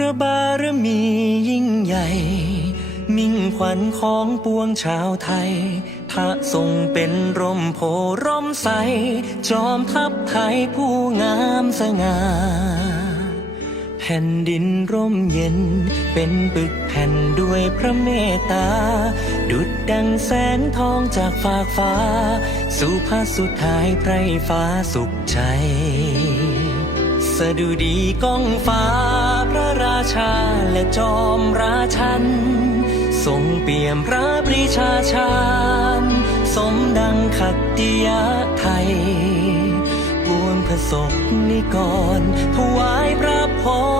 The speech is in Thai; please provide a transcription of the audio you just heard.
ระบารมียิ่งใหญ่ มิ่งขวัญของปวงชาวไทย พระทรงเป็นร่มโพร่มใส จอมทัพไทยผู้งามสง่าแผ่นดินร่มเย็น เป็นปึกแผ่นด้วยพระเมตตา ดุดดังแสงทองจากฟากฟ้า สู่พระสุดท้ายไพรฟ้าสุขใจ สดุดีก้องฟ้าพระราชาและจอมราชัน ทรงเปี่ยมพระปรีชาชาญสมดังขัตติยะไทยปวงพระศกนิกรถวายพระพร